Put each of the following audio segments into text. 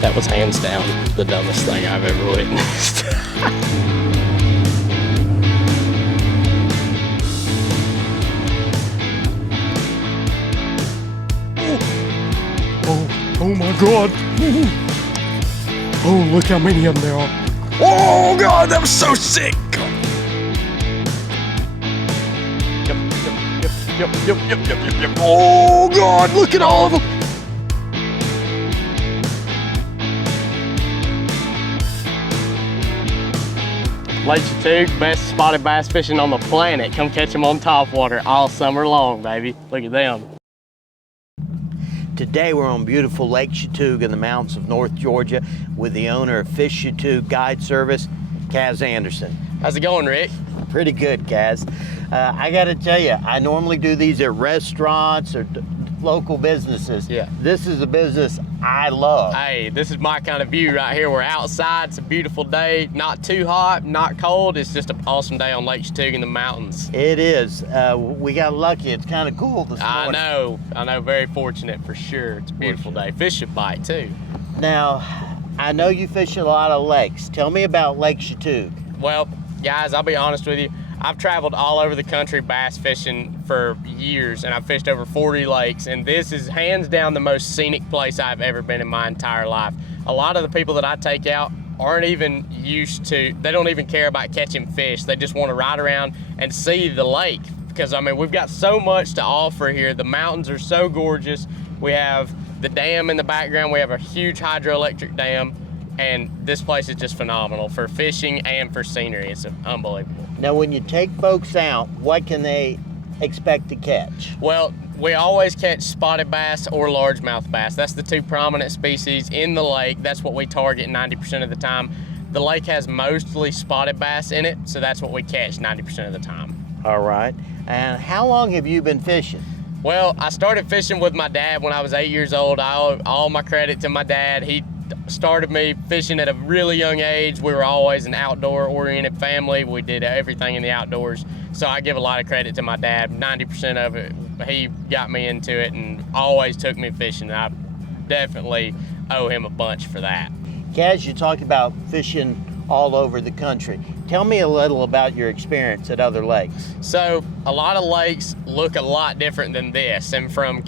That was hands down the dumbest thing I've ever witnessed. Oh my God. Oh, look how many of them there are. Oh God, that was so sick. Yep. Oh God, look at all of them. Lake Chatuge, best spotted bass fishing on the planet. Come catch them on top water all summer long, baby. Look at them. Today we're on beautiful Lake Chatuge in the mountains of North Georgia with the owner of Fish Chatuge Guide Service, Caz Anderson. How's it going, Rick? Pretty good, Caz. I gotta tell you, I normally do these at restaurants or local businesses. Yeah. This is a business I love. Hey, this is my kind of view right here. We're outside, it's a beautiful day, not too hot, not cold. It's just an awesome day on Lake Chatuge in the mountains. It is. We got lucky. It's kind of cool this morning. I know, very fortunate for sure. It's a beautiful day. Fish should bite too. Now, I know you fish a lot of lakes. Tell me about Lake Chatuge. Well, guys, I'll be honest with you. I've traveled all over the country bass fishing for years, and I've fished over 40 lakes, and this is hands down the most scenic place I've ever been in my entire life. A lot of the people that I take out aren't even used to, they don't even care about catching fish. They just want to ride around and see the lake, because I mean, we've got so much to offer here. The mountains are so gorgeous. We have the dam in the background. We have a huge hydroelectric dam, and this place is just phenomenal for fishing and for scenery. It's unbelievable. Now, when you take folks out, what can they expect to catch? Well, we always catch spotted bass or largemouth bass. That's the two prominent species in the lake. That's what we target 90% of the time. The lake has mostly spotted bass in it, so that's what we catch 90% of the time. All right. And how long have you been fishing? Well, I started fishing with my dad when I was 8 years old. I owe all my credit to my dad. He started me fishing at a really young age. We were always an outdoor-oriented family. We did everything in the outdoors. So I give a lot of credit to my dad. 90% of it, he got me into it and always took me fishing. I definitely owe him a bunch for that. Caz, you talked about fishing all over the country. Tell me a little about your experience at other lakes. So a lot of lakes look a lot different than this, and from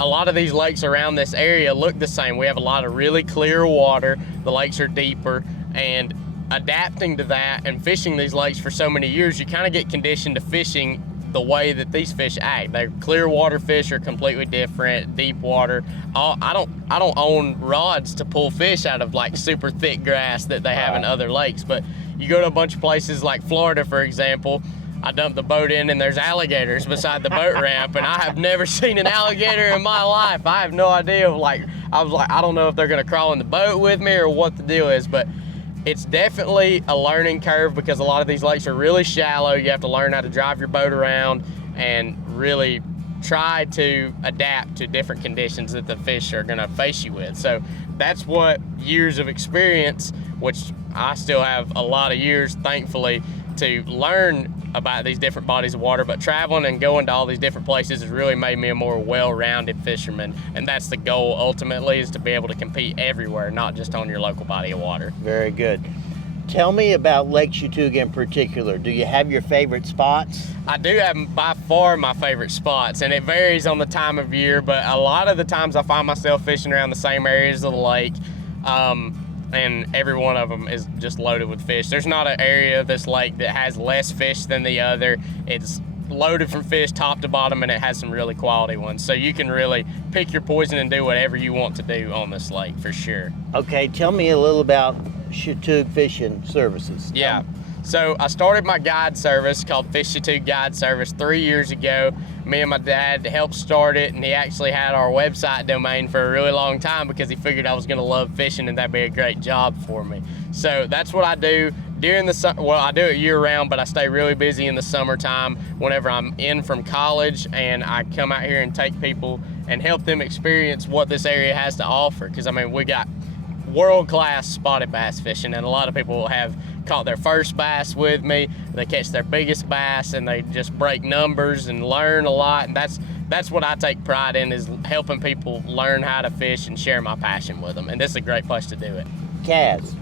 a lot of these lakes around this area look the same. We have a lot of really clear water. The lakes are deeper, and adapting to that and fishing these lakes for so many years, you kind of get conditioned to fishing the way that these fish act. They're clear water fish are completely different. Deep water. I don't own rods to pull fish out of like super thick grass that they have in other lakes, but you go to a bunch of places like Florida, for example. I dumped the boat in and there's alligators beside the boat ramp, and I have never seen an alligator in my life. I have no idea. I was like, I don't know if they're gonna crawl in the boat with me or what the deal is, but it's definitely a learning curve because a lot of these lakes are really shallow. You have to learn how to drive your boat around and really try to adapt to different conditions that the fish are gonna face you with. So that's what years of experience, which I still have a lot of years, thankfully, to learn about these different bodies of water, but traveling and going to all these different places has really made me a more well-rounded fisherman, and that's the goal ultimately, is to be able to compete everywhere, not just on your local body of water. Very good. Tell me about Lake Chatuge in particular. Do you have your favorite spots? I do have by far my favorite spots, and it varies on the time of year, but a lot of the times I find myself fishing around the same areas of the lake. And every one of them is just loaded with fish. There's not an area of this lake that has less fish than the other. It's loaded from fish top to bottom, and it has some really quality ones. So you can really pick your poison and do whatever you want to do on this lake for sure. Okay, tell me a little about Chatuge Fishing Services. Yeah. So I started my guide service called Fish Chatuge Guide Service 3 years ago. Me and my dad helped start it, and he actually had our website domain for a really long time because he figured I was gonna love fishing and that'd be a great job for me. So that's what I do during the summer. Well, I do it year round, but I stay really busy in the summertime whenever I'm in from college, and I come out here and take people and help them experience what this area has to offer. Because I mean, we got world-class spotted bass fishing, and a lot of people have caught their first bass with me. They catch their biggest bass and they just break numbers and learn a lot, and that's what I take pride in, is helping people learn how to fish and share my passion with them. And this is a great place to do it. Caz,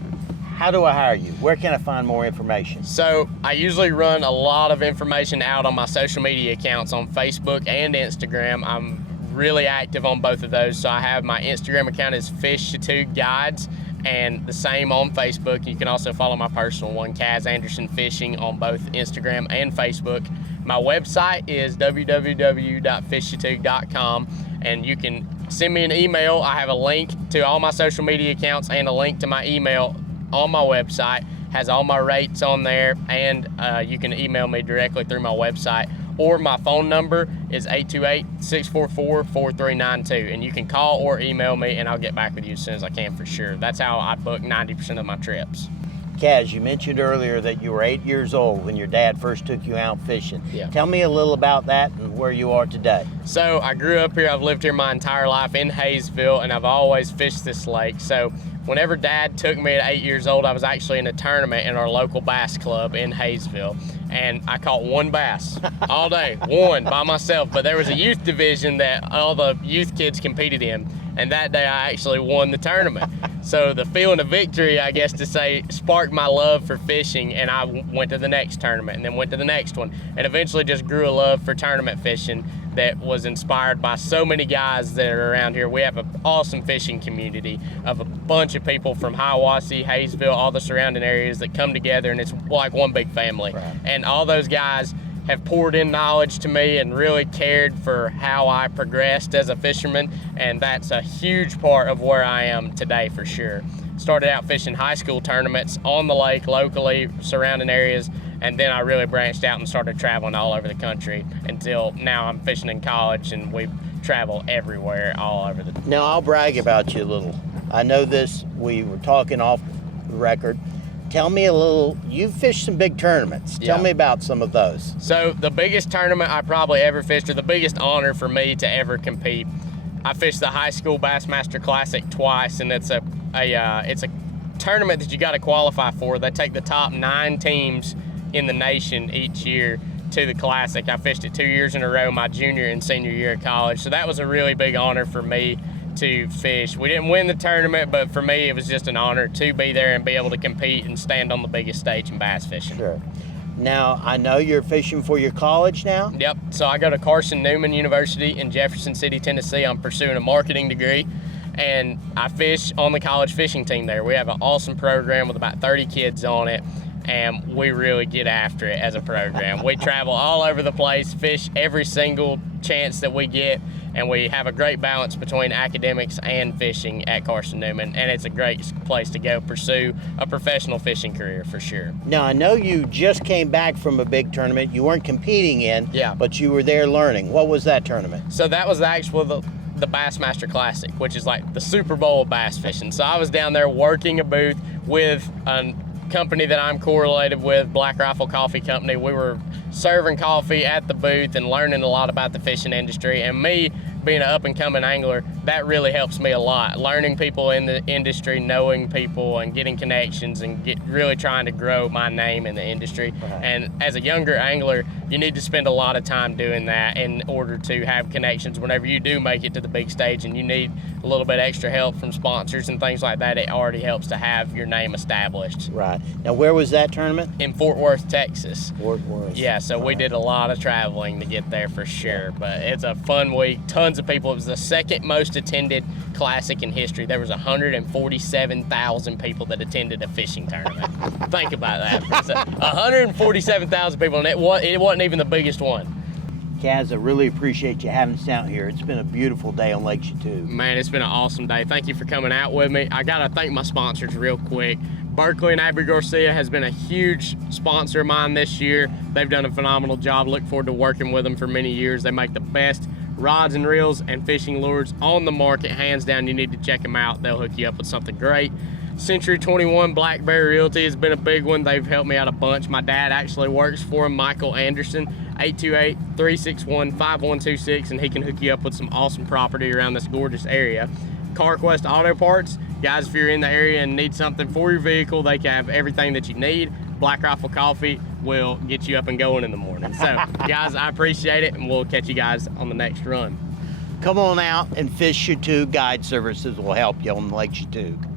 how do I hire you? Where can I find more information? So I usually run a lot of information out on my social media accounts on Facebook and Instagram. I'm really active on both of those. So I have my Instagram account is Fish Chatuge Guides, and the same on Facebook. You can also follow my personal one, Caz Anderson Fishing, on both Instagram and Facebook. My website is www.fishchatuge.com, and you can send me an email. I have a link to all my social media accounts and a link to my email on my website. Has all my rates on there, and you can email me directly through my website, or my phone number is 828-644-4392, and you can call or email me and I'll get back with you as soon as I can, for sure. That's how I book 90% of my trips. Caz, you mentioned earlier that you were 8 years old when your dad first took you out fishing. Yeah. Tell me a little about that and where you are today. So I grew up here. I've lived here my entire life in Hayesville, and I've always fished this lake. So whenever Dad took me at 8 years old, I was actually in a tournament in our local bass club in Hayesville, and I caught one bass all day, one by myself. But there was a youth division that all the youth kids competed in, and that day I actually won the tournament. So the feeling of victory, I guess to say, sparked my love for fishing, and I went to the next tournament and then went to the next one, and eventually just grew a love for tournament fishing that was inspired by so many guys that are around here. We have an awesome fishing community of a bunch of people from Hiawassee, Hayesville, all the surrounding areas that come together, and it's like one big family. Right. And all those guys have poured in knowledge to me and really cared for how I progressed as a fisherman, and that's a huge part of where I am today, for sure. Started out fishing high school tournaments on the lake, locally, surrounding areas, and then I really branched out and started traveling all over the country until now I'm fishing in college, and we travel everywhere, all over the... Now, I'll brag about you a little. I know this, we were talking off the record. Tell me a little, you've fished some big tournaments. Yeah. Tell me about some of those. So the biggest tournament I probably ever fished, or the biggest honor for me to ever compete, I fished the high school Bassmaster Classic twice, and it's a tournament that you got to qualify for. They take the top 9 teams in the nation each year to the Classic. I fished it 2 years in a row, my junior and senior year of college. So that was a really big honor for me to fish. We didn't win the tournament, but for me it was just an honor to be there and be able to compete and stand on the biggest stage in bass fishing. Sure. Now, I know you're fishing for your college now? Yep. So I go to Carson Newman University in Jefferson City, Tennessee. I'm pursuing a marketing degree, and I fish on the college fishing team there. We have an awesome program with about 30 kids on it, and we really get after it as a program. We travel all over the place, fish every single chance that we get, and we have a great balance between academics and fishing at Carson Newman, and it's a great place to go pursue a professional fishing career, for sure. Now, I know you just came back from a big tournament you weren't competing in, Yeah. but you were there learning. What was that tournament? So that was actually the Bassmaster Classic, which is like the Super Bowl of bass fishing. So I was down there working a booth with a company that I'm correlated with, Black Rifle Coffee Company. We were serving coffee at the booth and learning a lot about the fishing industry, and me being an up-and-coming angler, that really helps me a lot. Learning people in the industry, knowing people, and getting connections, and really trying to grow my name in the industry. Right. And as a younger angler, you need to spend a lot of time doing that in order to have connections whenever you do make it to the big stage, and you need a little bit extra help from sponsors and things like that. It already helps to have your name established. Right. Now, where was that tournament? In Fort Worth, Texas. Fort Worth. Yeah, so we did a lot of traveling to get there, for sure. But it's a fun week. Tons of people. It was the second most attended classic in history. There was 147,000 people that attended a fishing tournament. Think about that. So 147,000 people, and it wasn't even the biggest one. Caz, I really appreciate you having us out here. It's been a beautiful day on Lake Chatuge. Man, it's been an awesome day. Thank you for coming out with me. I gotta thank my sponsors real quick. Berkeley and Abby Garcia has been a huge sponsor of mine this year. They've done a phenomenal job. Look forward to working with them for many years. They make the best rods and reels and fishing lures on the market. Hands down, you need to check them out. They'll hook you up with something great. Century 21 Blackberry Realty has been a big one. They've helped me out a bunch. My dad actually works for him, Michael Anderson, 828-361-5126, and he can hook you up with some awesome property around this gorgeous area. CarQuest Auto Parts, guys, if you're in the area and need something for your vehicle, they can have everything that you need. Black Rifle Coffee will get you up and going in the morning. So, guys, I appreciate it, and we'll catch you guys on the next run. Come on out, and Fish Chatuge Guide Services will help you on Lake Chatuge.